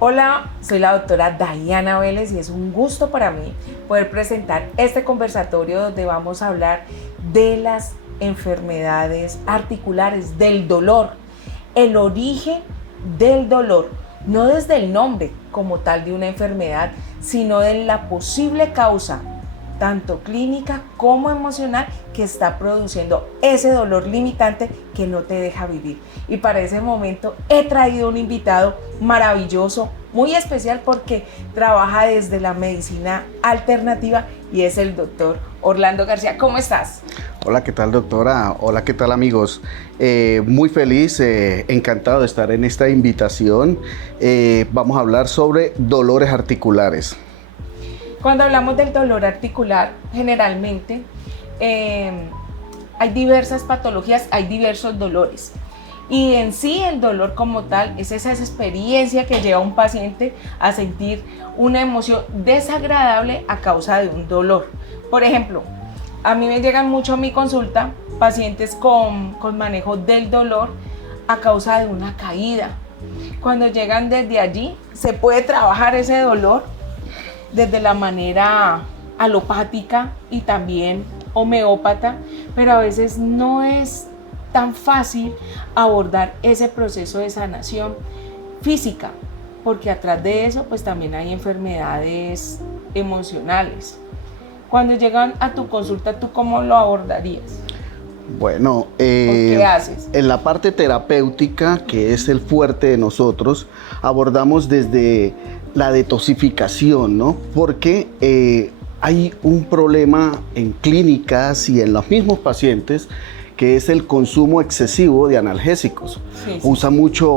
Hola, soy la doctora Dayana Vélez y es un gusto para mí poder presentar este conversatorio donde vamos a hablar de las enfermedades articulares, del dolor, el origen del dolor, no desde el nombre como tal de una enfermedad, sino de la posible causa, tanto clínica como emocional, que está produciendo ese dolor limitante que no te deja vivir. Y para ese momento he traído un invitado maravilloso, muy especial porque trabaja desde la medicina alternativa y es el doctor Orlando García. ¿Cómo estás? Hola, ¿qué tal, doctora? Hola, ¿qué tal, amigos? Muy feliz, encantado de estar en esta invitación. Vamos a hablar sobre dolores articulares. Cuando hablamos del dolor articular, generalmente hay diversas patologías, hay diversos dolores. Y en sí el dolor como tal es esa experiencia que lleva a un paciente a sentir una emoción desagradable a causa de un dolor. Por ejemplo, a mí me llegan mucho a mi consulta pacientes con manejo del dolor a causa de una caída. Cuando llegan desde allí, se puede trabajar ese dolor desde la manera alopática y también homeópata, pero a veces no es tan fácil abordar ese proceso de sanación física, porque atrás de eso pues también hay enfermedades emocionales. Cuando llegan a tu consulta, ¿tú cómo lo abordarías? Bueno, ¿qué haces? En la parte terapéutica, que es el fuerte de nosotros, abordamos desde la detoxificación, ¿no? Porque hay un problema en clínicas y en los mismos pacientes que es el consumo excesivo de analgésicos. Sí. Usa mucho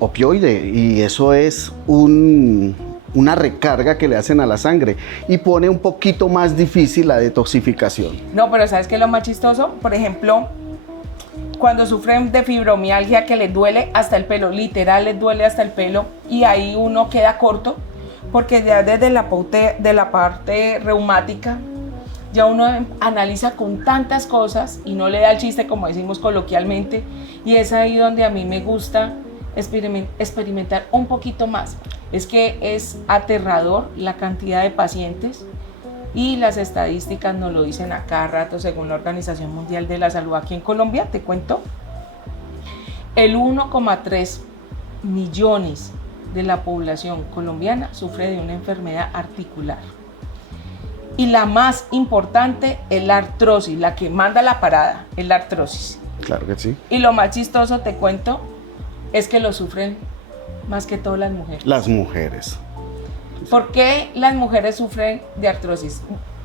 opioide y eso es una recarga que le hacen a la sangre y pone un poquito más difícil la detoxificación. No, pero ¿sabes qué es lo más chistoso? Por ejemplo, cuando sufren de fibromialgia que les duele hasta el pelo, literal les duele hasta el pelo y ahí uno queda corto porque ya desde la parte reumática ya uno analiza con tantas cosas y no le da el chiste, como decimos coloquialmente, y es ahí donde a mí me gusta experimentar un poquito más. Es que es aterrador la cantidad de pacientes y las estadísticas nos lo dicen a cada rato según la Organización Mundial de la Salud. Aquí en Colombia, te cuento, el 1,3 millones de la población colombiana sufre de una enfermedad articular. Y la más importante es la artrosis, la que manda la parada, es la artrosis. Claro que sí. Y lo más chistoso, te cuento, es que lo sufren más que todo las mujeres. Las mujeres. ¿Por qué las mujeres sufren de artrosis?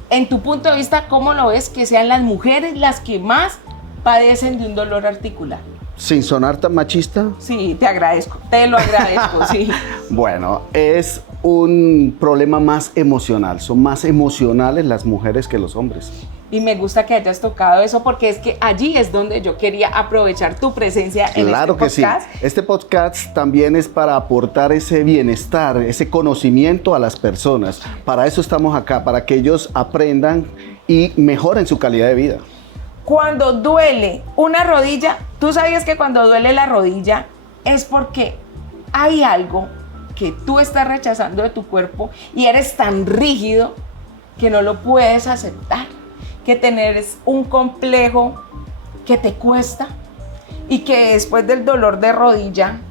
En tu punto de vista, ¿cómo lo ves que sean las mujeres las que más padecen de un dolor articular? Sin sonar tan machista. Sí, te agradezco, te lo agradezco, sí. Bueno, es un problema más emocional. Son más emocionales las mujeres que los hombres. Y me gusta que hayas tocado eso porque es que allí es donde yo quería aprovechar tu presencia en Claro este que podcast. sí. Este podcast también es para aportar ese bienestar, ese conocimiento a las personas. Para eso estamos acá, para que ellos aprendan y mejoren su calidad de vida. Cuando duele una rodilla, tú sabías que cuando duele la rodilla es porque hay algo que tú estás rechazando de tu cuerpo y eres tan rígido que no lo puedes aceptar, que tenés un complejo que te cuesta y que después del dolor de rodilla,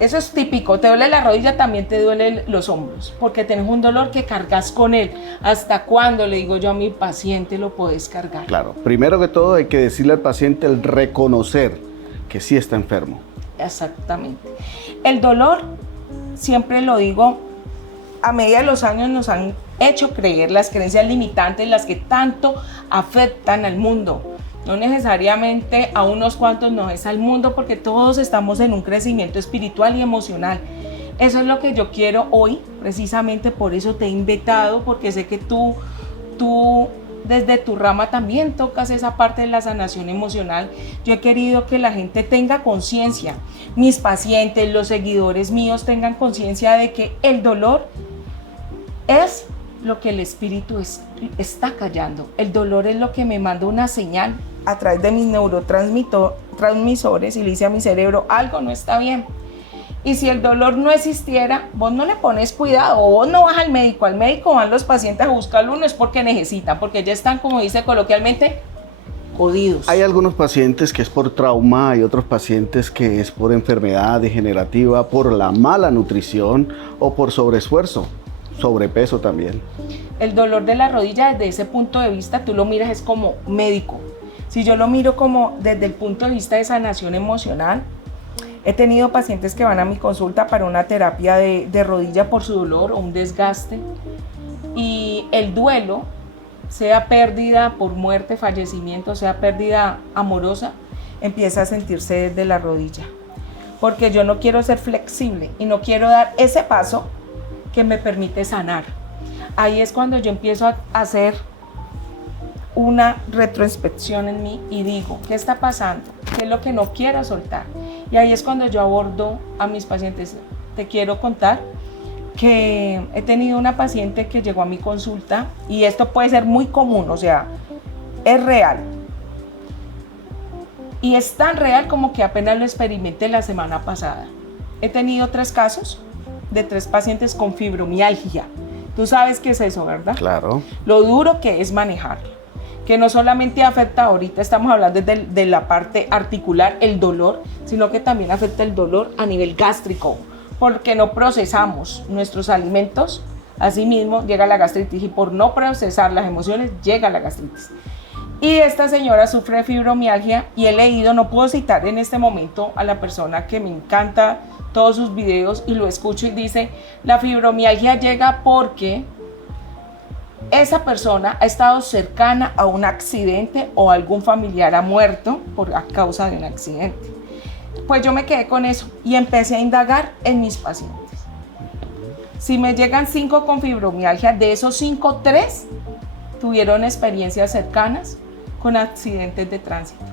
eso es típico, te duele la rodilla, también te duelen los hombros, porque tenés un dolor que cargas con él. ¿Hasta cuándo, le digo yo a mi paciente, lo podés cargar? Claro, primero que todo hay que decirle al paciente el reconocer que sí está enfermo. Exactamente. El dolor, siempre lo digo, a medida de los años nos han hecho creer las creencias limitantes, las que tanto afectan al mundo. No necesariamente a unos cuantos, no es al mundo, porque todos estamos en un crecimiento espiritual y emocional. Eso es lo que yo quiero hoy, precisamente por eso te he invitado, porque sé que tú desde tu rama también tocas esa parte de la sanación emocional. Yo he querido que la gente tenga conciencia, mis pacientes, los seguidores míos tengan conciencia de que el dolor es lo que el espíritu está callando. El dolor es lo que me manda una señal a través de mis neurotransmisores y le dice a mi cerebro, algo no está bien. Y si el dolor no existiera, vos no le pones cuidado, o vos no vas al médico van los pacientes a buscarlo, no es porque necesitan, porque ya están, como dice coloquialmente, jodidos. Hay algunos pacientes que es por trauma, hay otros pacientes que es por enfermedad degenerativa, por la mala nutrición o por sobreesfuerzo, sobrepeso también. El dolor de la rodilla desde ese punto de vista, tú lo miras es como médico. Si yo lo miro como desde el punto de vista de sanación emocional, he tenido pacientes que van a mi consulta para una terapia de rodilla por su dolor o un desgaste, y el duelo, sea pérdida por muerte, fallecimiento, sea pérdida amorosa, empieza a sentirse desde la rodilla. Porque yo no quiero ser flexible y no quiero dar ese paso que me permite sanar. Ahí es cuando yo empiezo a hacer una retroinspección en mí y digo, ¿qué está pasando? ¿Qué es lo que no quiero soltar? Y ahí es cuando yo abordo a mis pacientes. Te quiero contar que he tenido una paciente que llegó a mi consulta, y esto puede ser muy común, o sea, es real. Y es tan real como que apenas lo experimenté la semana pasada. He tenido 3 casos de 3 pacientes con fibromialgia. Tú sabes qué es eso, ¿verdad? Claro. Lo duro que es manejarlo. Que no solamente afecta, ahorita estamos hablando de la parte articular, el dolor, sino que también afecta el dolor a nivel gástrico, porque no procesamos nuestros alimentos. Asimismo llega la gastritis, y por no procesar las emociones llega la gastritis. Y esta señora sufre de fibromialgia, y he leído, no puedo citar en este momento a la persona que me encanta todos sus videos, y lo escucho y dice, la fibromialgia llega porque esa persona ha estado cercana a un accidente o algún familiar ha muerto a causa de un accidente. Pues yo me quedé con eso y empecé a indagar en mis pacientes. Si me llegan 5 con fibromialgia, de esos 5, 3 tuvieron experiencias cercanas con accidentes de tránsito.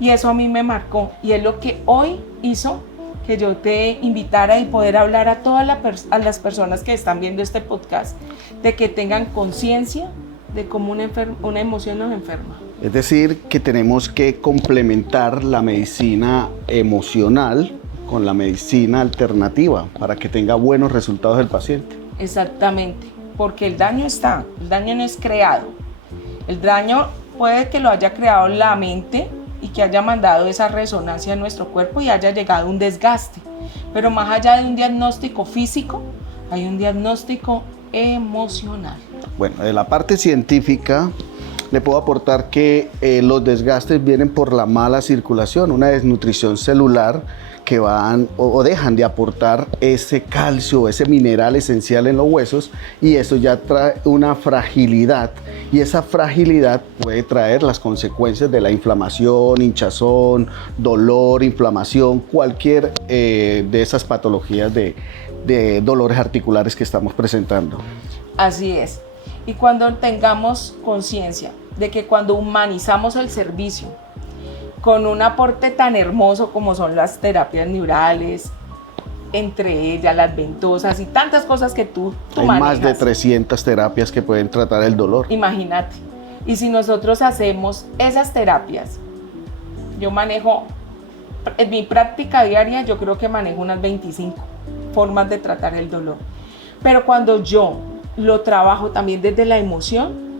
Y eso a mí me marcó, y es lo que hoy hizo que yo te invitara y poder hablar a todas las personas que están viendo este podcast, de que tengan conciencia de cómo una emoción nos enferma. Es decir, que tenemos que complementar la medicina emocional con la medicina alternativa para que tenga buenos resultados el paciente. Exactamente, porque el daño no es creado. El daño puede que lo haya creado la mente y que haya mandado esa resonancia en nuestro cuerpo y haya llegado un desgaste. Pero más allá de un diagnóstico físico, hay un diagnóstico emocional. Bueno, de la parte científica le puedo aportar que los desgastes vienen por la mala circulación, una desnutrición celular que van o dejan de aportar ese calcio, ese mineral esencial en los huesos, y eso ya trae una fragilidad, y esa fragilidad puede traer las consecuencias de la inflamación, hinchazón, dolor, inflamación, cualquier de esas patologías de dolores articulares que estamos presentando. Así es. Y cuando tengamos conciencia de que cuando humanizamos el servicio con un aporte tan hermoso como son las terapias neurales, entre ellas las ventosas y tantas cosas que tú Hay manejas. más de 300 terapias que pueden tratar el dolor. Imagínate. Y si nosotros hacemos esas terapias, yo manejo, en mi práctica diaria, yo creo que manejo unas 25 formas de tratar el dolor. Pero cuando yo lo trabajo también desde la emoción,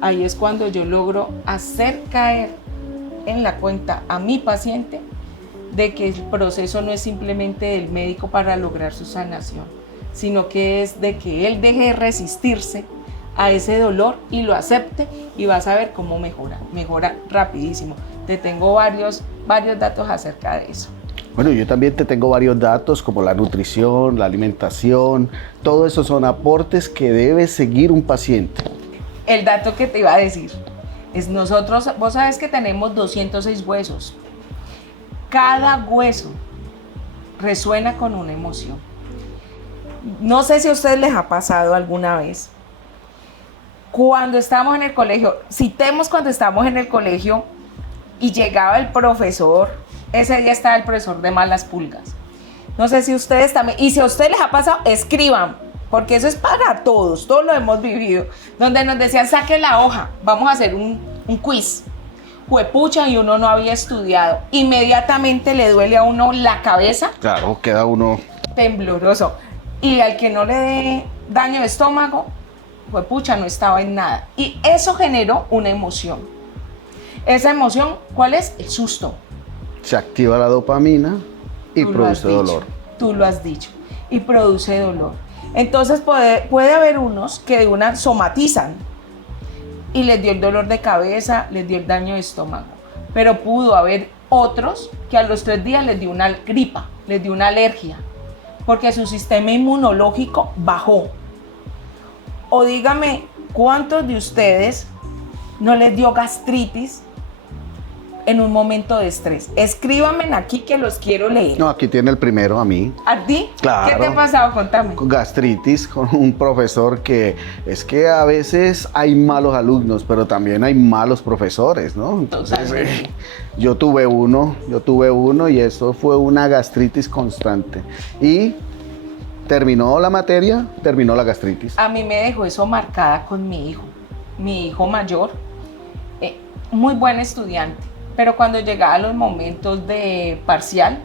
ahí es cuando yo logro hacer caer en la cuenta a mi paciente de que el proceso no es simplemente del médico para lograr su sanación, sino que es de que él deje de resistirse a ese dolor y lo acepte, y vas a ver cómo mejora rapidísimo. Te tengo varios datos acerca de eso. Bueno, yo también te tengo varios datos como la nutrición, la alimentación, todo eso son aportes que debe seguir un paciente. El dato que te iba a decir es nosotros, vos sabes que tenemos 206 huesos. Cada hueso resuena con una emoción. No sé si a ustedes les ha pasado alguna vez. Cuando estábamos en el colegio, citemos cuando estábamos en el colegio y llegaba el profesor, ese día estaba el profesor de malas pulgas. No sé si ustedes también, y si a ustedes les ha pasado, escriban, porque eso es para todos lo hemos vivido, donde nos decían, saque la hoja, vamos a hacer un quiz. juepucha, y uno no había estudiado. Inmediatamente le duele a uno la cabeza. Claro, queda uno... Tembloroso. Y al que no le dé daño de estómago, juepucha, no estaba en nada. Y eso generó una emoción. Esa emoción, ¿cuál es? El susto. Se activa la dopamina y produce dolor. Tú lo has dicho. Y produce dolor. Entonces puede haber unos que de una somatizan y les dio el dolor de cabeza, les dio el daño de estómago. Pero pudo haber otros que a los 3 días les dio una gripa, les dio una alergia, porque su sistema inmunológico bajó. O dígame, ¿cuántos de ustedes no les dio gastritis en un momento de estrés? Escríbanme aquí que los quiero leer. No, aquí tiene el primero a mí. ¿A ti? Claro. ¿Qué te ha pasado? Contame. Con gastritis, con un profesor que es que a veces hay malos alumnos, pero también hay malos profesores, ¿no? Entonces, Totalmente. yo tuve uno y eso fue una gastritis constante. Y terminó la materia, terminó la gastritis. A mí me dejó eso marcada con mi hijo mayor, muy buen estudiante, pero cuando llegaba a los momentos de parcial,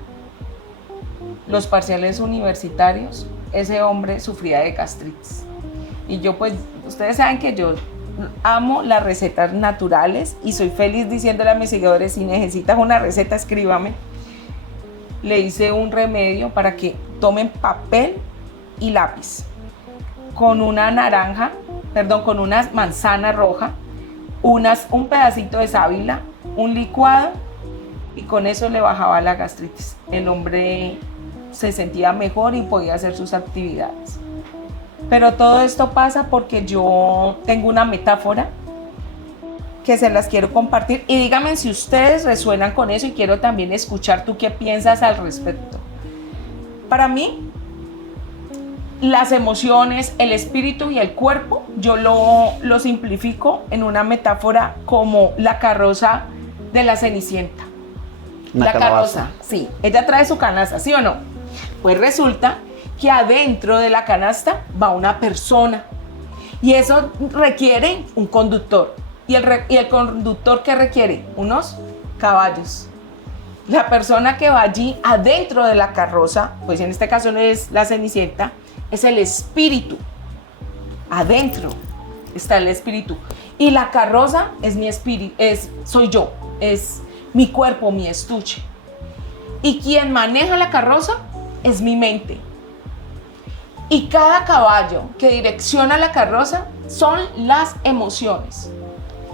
los parciales universitarios, ese hombre sufría de gastritis. Y yo pues, ustedes saben que yo amo las recetas naturales y soy feliz diciéndole a mis seguidores, si necesitas una receta, escríbame. Le hice un remedio para que tomen papel y lápiz con una con una manzana roja, un pedacito de sábila, un licuado, y con eso le bajaba la gastritis. El hombre se sentía mejor y podía hacer sus actividades. Pero todo esto pasa porque yo tengo una metáfora que se las quiero compartir, y díganme si ustedes resuenan con eso, y quiero también escuchar tú qué piensas al respecto. Para mí, las emociones, el espíritu y el cuerpo, yo lo simplifico en una metáfora como la carroza de la Cenicienta. Una calabaza. Sí, ella trae su canasta, ¿sí o no? Pues resulta que adentro de la canasta va una persona, y eso requiere un conductor. ¿Y el conductor qué requiere? Unos caballos. La persona que va allí adentro de la carroza, pues en este caso no es la Cenicienta, es el espíritu. Adentro está el espíritu. Y la carroza es mi espíritu, soy yo, es mi cuerpo, mi estuche. Y quien maneja la carroza es mi mente. Y cada caballo que direcciona la carroza son las emociones.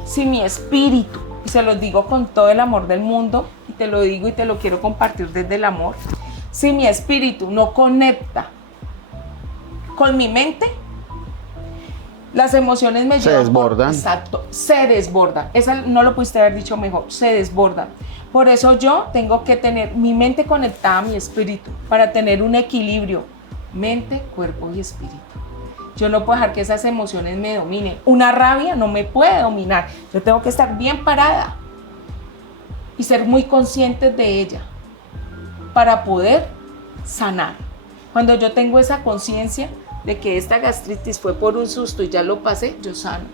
Si mi espíritu, y se los digo con todo el amor del mundo, y te lo digo y te lo quiero compartir desde el amor, si mi espíritu no conecta con mi mente, las emociones me llevan... Se desbordan. Exacto, se desbordan. Esa no lo pudiste haber dicho mejor, se desbordan. Por eso yo tengo que tener mi mente conectada a mi espíritu, para tener un equilibrio, mente, cuerpo y espíritu. Yo no puedo dejar que esas emociones me dominen. Una rabia no me puede dominar. Yo tengo que estar bien parada y ser muy consciente de ella para poder sanar. Cuando yo tengo esa conciencia de que esta gastritis fue por un susto y ya lo pasé, yo sano.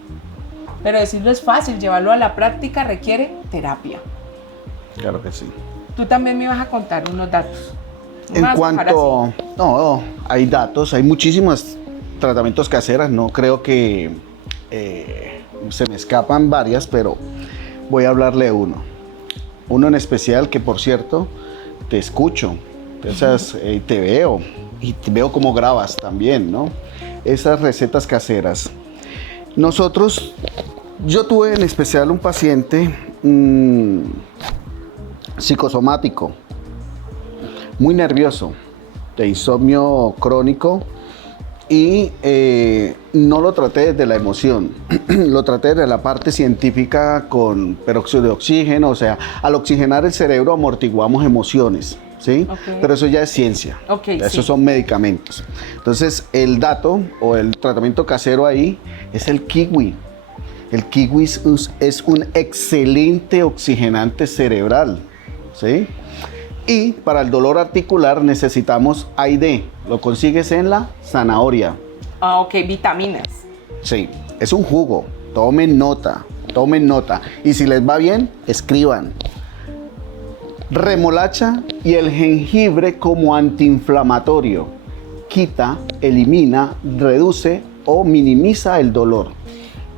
Pero decirlo es fácil, llevarlo a la práctica requiere terapia. Claro que sí. Tú también me vas a contar unos datos. En cuanto... No, hay datos, hay muchísimos tratamientos caseros, no creo que se me escapan varias, pero voy a hablarle de uno. Uno en especial que, por cierto, te escucho, te veo, y te veo cómo grabas también, ¿no? Esas recetas caseras. Yo tuve en especial un paciente psicosomático, muy nervioso, de insomnio crónico, y no lo traté desde la emoción, lo traté desde la parte científica con peróxido de oxígeno, o sea, al oxigenar el cerebro amortiguamos emociones, ¿sí? Okay. Pero eso ya es ciencia, esos sí. son medicamentos. Entonces, el dato o el tratamiento casero ahí es el kiwi. El kiwi es un excelente oxigenante cerebral, ¿sí? Y para el dolor articular necesitamos AID. Lo consigues en la zanahoria. Ah, ok, vitaminas. Sí, es un jugo. Tomen nota. Tomen nota. Y si les va bien, escriban. Remolacha y el jengibre como antiinflamatorio. Quita, elimina, reduce o minimiza el dolor.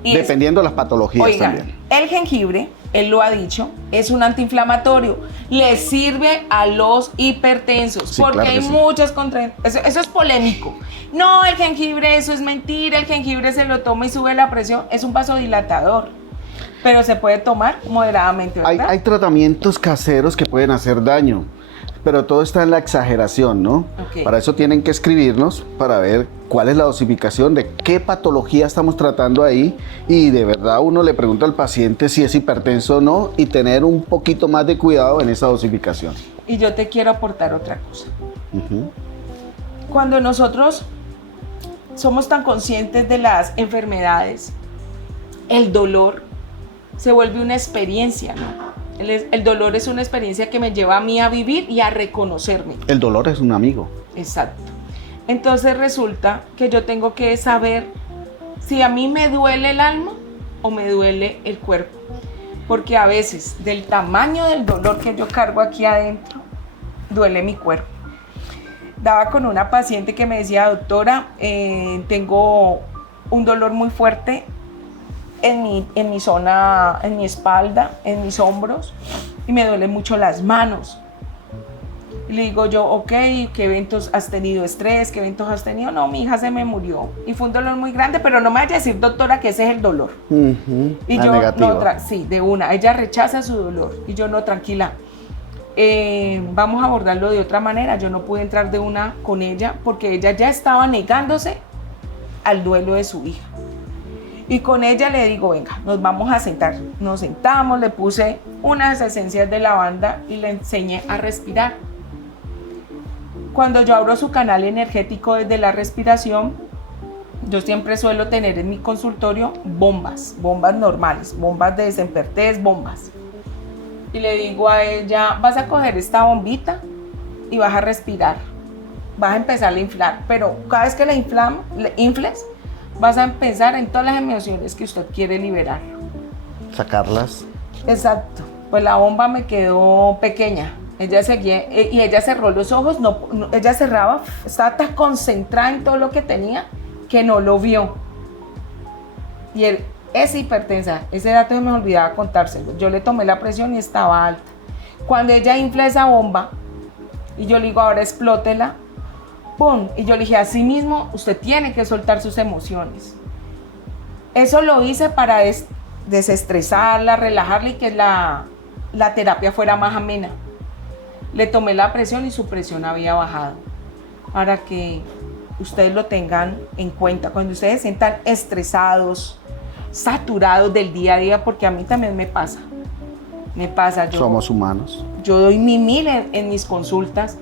Y dependiendo de las patologías. Oigan, también. El jengibre, él lo ha dicho, es un antiinflamatorio. Le sirve a los hipertensos, Sí, porque claro que hay sí. muchas contra... Eso es polémico. No, el jengibre, eso es mentira. El jengibre se lo toma y sube la presión. Es un vasodilatador, pero se puede tomar moderadamente, ¿verdad? Hay tratamientos caseros que pueden hacer daño, pero todo está en la exageración, ¿no? Ok. Para eso tienen que escribirnos para ver cuál es la dosificación, de qué patología estamos tratando ahí, y de verdad uno le pregunta al paciente si es hipertenso o no, y tener un poquito más de cuidado en esa dosificación. Y yo te quiero aportar otra cosa. Ujú. Cuando nosotros somos tan conscientes de las enfermedades, el dolor se vuelve una experiencia, ¿no? El dolor es una experiencia que me lleva a mí a vivir y a reconocerme. El dolor es un amigo. Exacto. Entonces resulta que yo tengo que saber si a mí me duele el alma o me duele el cuerpo. Porque a veces, del tamaño del dolor que yo cargo aquí adentro, duele mi cuerpo. Daba con una paciente que me decía, doctora, tengo un dolor muy fuerte en mi zona, en mi espalda, en mis hombros, y me duelen mucho las manos. Y le digo yo, ok, ¿qué eventos has tenido estrés? ¿Qué eventos has tenido? No, mi hija se me murió. Y fue un dolor muy grande, pero no me vaya a decir, doctora, que ese es el dolor. Ujú. Y La yo, negativa. no, sí, de una. Ella rechaza su dolor. Y yo, no, tranquila. Vamos a abordarlo de otra manera. Yo no pude entrar de una con ella porque ella ya estaba negándose al duelo de su hija. Y con ella le digo, venga, nos vamos a sentar. Nos sentamos, le puse unas esencias de lavanda y le enseñé a respirar. Cuando yo abro su canal energético desde la respiración, yo siempre suelo tener en mi consultorio bombas normales, bombas de desempertés, bombas. Y le digo a ella, vas a coger esta bombita y vas a respirar. Vas a empezar a inflar, pero cada vez que le infles, vas a pensar en todas las emociones que usted quiere liberar. Sacarlas. Exacto. Pues la bomba me quedó pequeña. Ella seguía y ella cerró los ojos, ella cerraba, estaba tan concentrada en todo lo que tenía que no lo vio. Y es hipertensa, ese dato se me olvidaba contárselo. Yo le tomé la presión y estaba alta. Cuando ella infla esa bomba y yo le digo, ahora explótela, ¡pum! Y yo le dije, así mismo usted tiene que soltar sus emociones. Eso lo hice para desestresarla, relajarla y que la terapia fuera más amena. Le tomé la presión y su presión había bajado. Para que ustedes lo tengan en cuenta. Cuando ustedes se sientan estresados, saturados del día a día, porque a mí también me pasa. Somos humanos. Yo doy mi 1000 en mis consultas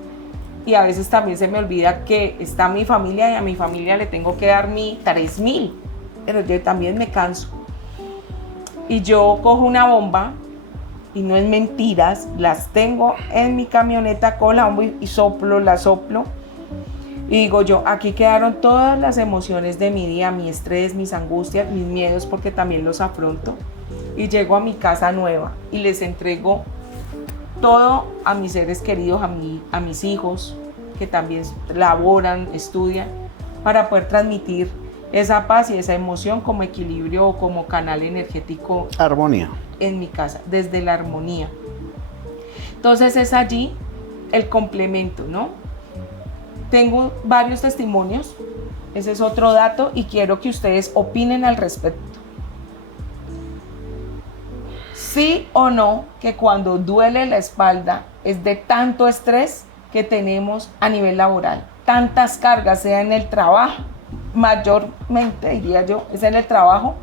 y a veces también se me olvida que está mi familia y a mi familia le tengo que dar mi 3000. Pero yo también me canso. Y yo cojo una bomba, y no es mentiras, las tengo en mi camioneta con la bomba y la soplo. Y digo yo, aquí quedaron todas las emociones de mi día, mi estrés, mis angustias, mis miedos, porque también los afronto. Y llego a mi casa nueva y les entrego todo a mis seres queridos, a mis hijos, que también laboran, estudian, para poder transmitir esa paz y esa emoción como equilibrio o como canal energético. Armonía. En mi casa, desde la armonía. Entonces es allí el complemento, ¿no? Tengo varios testimonios, ese es otro dato y quiero que ustedes opinen al respecto. Sí o no que cuando duele la espalda es de tanto estrés que tenemos a nivel laboral, tantas cargas, sea en el trabajo, mayormente diría yo, es en el trabajo,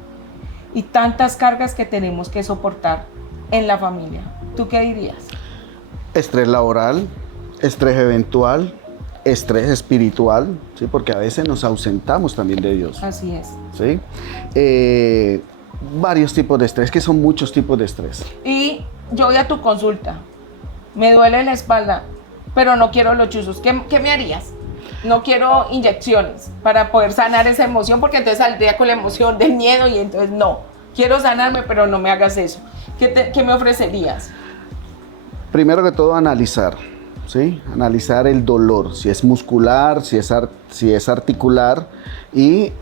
y tantas cargas que tenemos que soportar en la familia. ¿Tú qué dirías? Estrés laboral, estrés eventual, estrés espiritual, ¿sí? Porque a veces nos ausentamos también de Dios. Así es. ¿Sí? Varios tipos de estrés, que son muchos tipos de estrés. Y yo voy a tu consulta, me duele la espalda, pero no quiero los chuzos. ¿Qué me harías? No quiero inyecciones para poder sanar esa emoción, porque entonces saldría con la emoción del miedo y entonces no. quiero sanarme, pero no me hagas eso. ¿Qué me ofrecerías? Primero que todo, analizar, ¿sí? Analizar el dolor, si es muscular, si es articular, y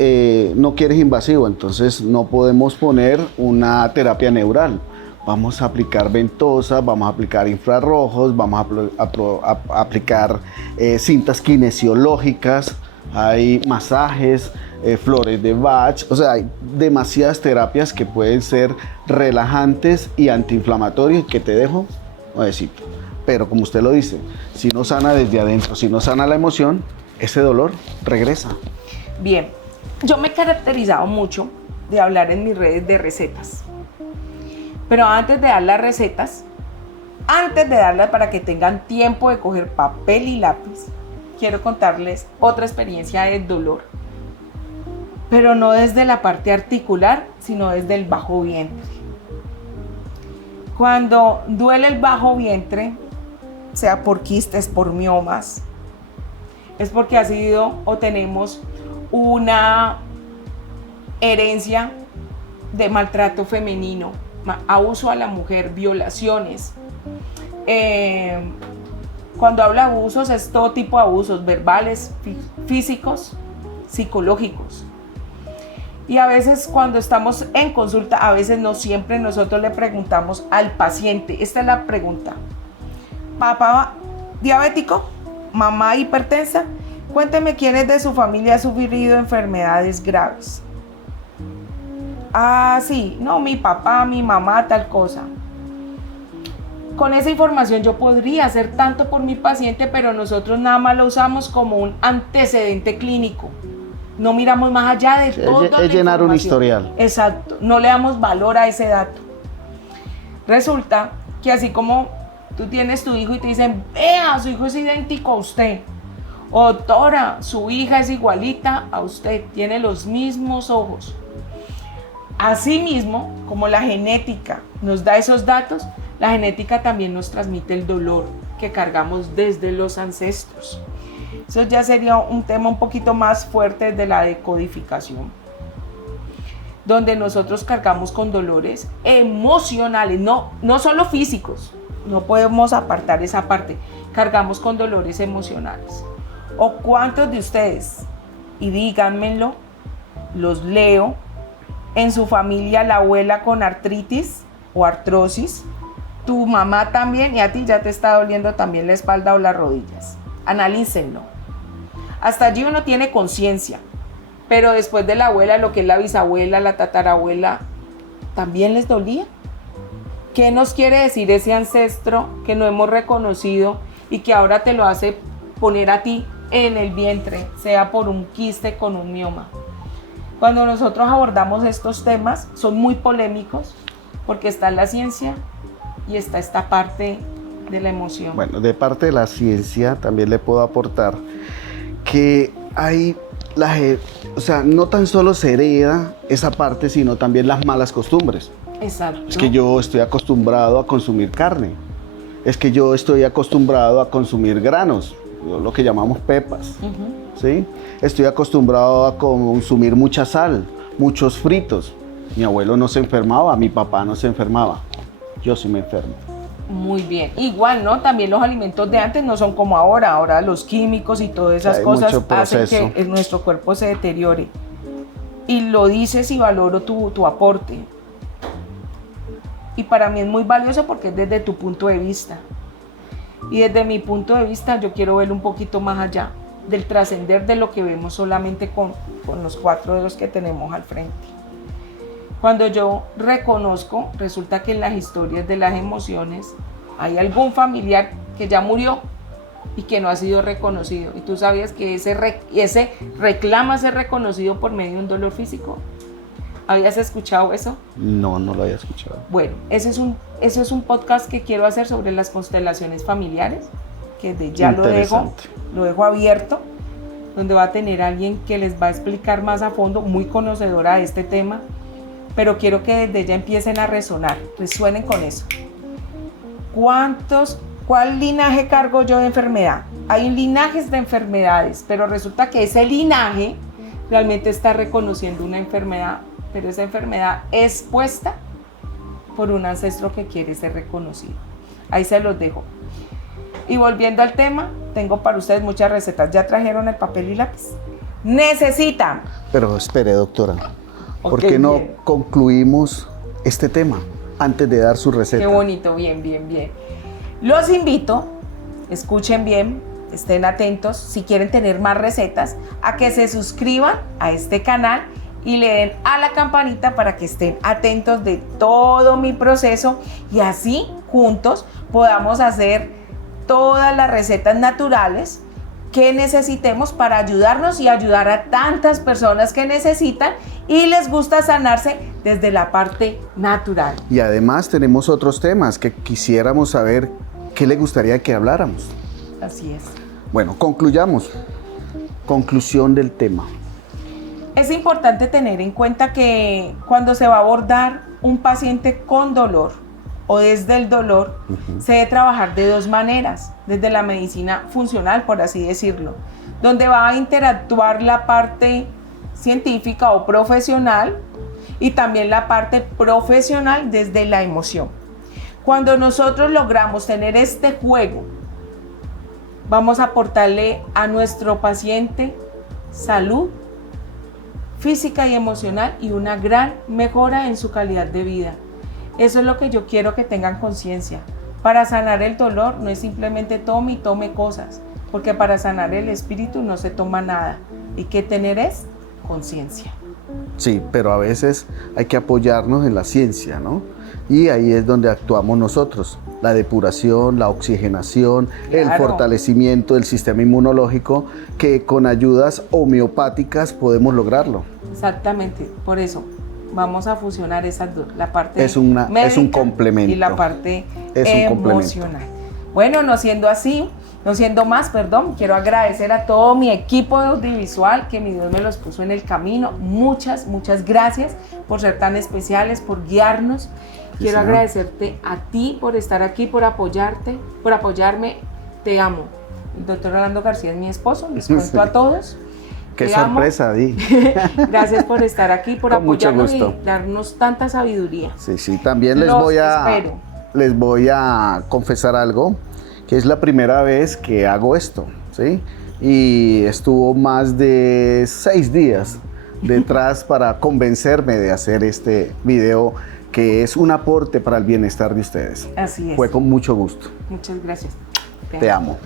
no quieres invasivo, entonces no podemos poner una terapia neural. Vamos a aplicar ventosas, vamos a aplicar infrarrojos, vamos a aplicar cintas kinesiológicas, hay masajes, flores de Bach, o sea, hay demasiadas terapias que pueden ser relajantes y antiinflamatorias que te dejo nuevecito. Pero como usted lo dice, si no sana desde adentro, si no sana la emoción, ese dolor regresa. Bien, yo me he caracterizado mucho de hablar en mis redes de recetas. Pero antes de dar las recetas, antes de darlas para que tengan tiempo de coger papel y lápiz, quiero contarles otra experiencia de dolor. Pero no desde la parte articular, sino desde el bajo vientre. Cuando duele el bajo vientre, sea por quistes, por miomas, es porque ha sido o tenemos una herencia de maltrato femenino, abuso a la mujer, violaciones. Cuando hablo de abusos, es todo tipo de abusos, verbales, físicos, psicológicos. Y a veces cuando estamos en consulta, a veces no siempre, nosotros le preguntamos al paciente, esta es la pregunta: papá diabético, mamá hipertensa, cuénteme quiénes de su familia ha sufrido enfermedades graves. Ah, sí, no, mi papá, mi mamá, tal cosa. Con esa información yo podría hacer tanto por mi paciente, pero nosotros nada más lo usamos como un antecedente clínico. No miramos más allá de todo. Es llenar un historial. Exacto, no le damos valor a ese dato. Resulta que así como tú tienes tu hijo y te dicen, vea, su hijo es idéntico a usted. O doctora, su hija es igualita a usted, tiene los mismos ojos. Asimismo, como la genética nos da esos datos, la genética también nos transmite el dolor que cargamos desde los ancestros. Eso ya sería un tema un poquito más fuerte de la decodificación, donde nosotros cargamos con dolores emocionales, no solo físicos, no podemos apartar esa parte, cargamos con dolores emocionales. ¿O cuántos de ustedes, y díganmelo, los leo, en su familia la abuela con artritis o artrosis, tu mamá también, y a ti ya te está doliendo también la espalda o las rodillas? Analícenlo. Hasta allí uno tiene conciencia, pero después de la abuela, lo que es la bisabuela, la tatarabuela, ¿también les dolía? ¿Qué nos quiere decir ese ancestro que no hemos reconocido y que ahora te lo hace poner a ti en el vientre, sea por un quiste con un mioma? Cuando nosotros abordamos estos temas, son muy polémicos, porque está la ciencia y está esta parte de la emoción. Bueno, de parte de la ciencia también le puedo aportar que hay, o sea, no tan solo se hereda esa parte, sino también las malas costumbres. Exacto. Es que yo estoy acostumbrado a consumir carne, es que yo estoy acostumbrado a consumir granos, lo que llamamos pepas, ¿sí? Estoy acostumbrado a consumir mucha sal, muchos fritos. Mi abuelo no se enfermaba, mi papá no se enfermaba, yo sí me enfermo. Muy bien. Igual, ¿no? También los alimentos de antes no son como ahora. Ahora los químicos y todas esas cosas hacen que nuestro cuerpo se deteriore. Y lo dices y valoro tu aporte. Y para mí es muy valioso porque es desde tu punto de vista. Y desde mi punto de vista yo quiero ver un poquito más allá del trascender de lo que vemos solamente con los 4 dedos que tenemos al frente. Cuando yo reconozco, resulta que en las historias de las emociones hay algún familiar que ya murió y que no ha sido reconocido. ¿Y tú sabías que ese reclama ser reconocido por medio de un dolor físico? ¿Habías escuchado eso? No, no lo había escuchado. Bueno, eso es un podcast que quiero hacer sobre las constelaciones familiares, que ya lo dejo abierto, donde va a tener alguien que les va a explicar más a fondo, muy conocedora de este tema, pero quiero que desde ya empiecen a resuenen con eso. ¿Cuál linaje cargo yo de enfermedad? Hay linajes de enfermedades, pero resulta que ese linaje realmente está reconociendo una enfermedad pero esa enfermedad es puesta por un ancestro que quiere ser reconocido. Ahí se los dejo. Y volviendo al tema, tengo para ustedes muchas recetas. ¿Ya trajeron el papel y lápiz? Necesitan. Pero espere, doctora, ¿por Ok, qué no bien. concluimos este tema antes de dar su receta? Qué bonito, bien, bien, bien. Los invito, escuchen bien, estén atentos, si quieren tener más recetas, a que se suscriban a este canal y le den a la campanita para que estén atentos de todo mi proceso y así juntos podamos hacer todas las recetas naturales que necesitemos para ayudarnos y ayudar a tantas personas que necesitan y les gusta sanarse desde la parte natural. Y además tenemos otros temas que quisiéramos saber qué le gustaría que habláramos. Así es. Bueno, concluyamos. Conclusión del tema. Es importante tener en cuenta que cuando se va a abordar un paciente con dolor o desde el dolor, se debe trabajar de dos maneras, desde la medicina funcional, por así decirlo, donde va a interactuar la parte científica o profesional y también la parte profesional desde la emoción. Cuando nosotros logramos tener este juego, vamos a aportarle a nuestro paciente salud física y emocional y una gran mejora en su calidad de vida. Eso es lo que yo quiero que tengan conciencia. Para sanar el dolor no es simplemente tome y tome cosas, porque para sanar el espíritu no se toma nada. Y que tener es conciencia. Sí, pero a veces hay que apoyarnos en la ciencia, ¿no? Y ahí es donde actuamos nosotros. La depuración, la oxigenación, el Claro. fortalecimiento del sistema inmunológico, que con ayudas homeopáticas podemos lograrlo. Exactamente, por eso vamos a fusionar esas dos, la parte Es un médica complemento. y la parte Es un complemento. emocional. Bueno, no siendo más, quiero agradecer a todo mi equipo de audiovisual que mi Dios me los puso en el camino. Muchas, muchas gracias por ser tan especiales, por guiarnos. Quiero señor. agradecerte a ti por estar aquí, por apoyarme. Te amo. El doctor Rolando García es mi esposo, les cuento Sí. a todos. Qué Te amo. sorpresa, Di. Gracias por estar aquí, por Con mucho apoyarnos gusto. y darnos tanta sabiduría. Sí, también Los espero. les voy a confesar algo, que es la primera vez que hago esto, ¿sí? Y estuvo más de 6 días detrás para convencerme de hacer este video, que es un aporte para el bienestar de ustedes. Así es. Fue con mucho gusto. Muchas gracias. Te amo.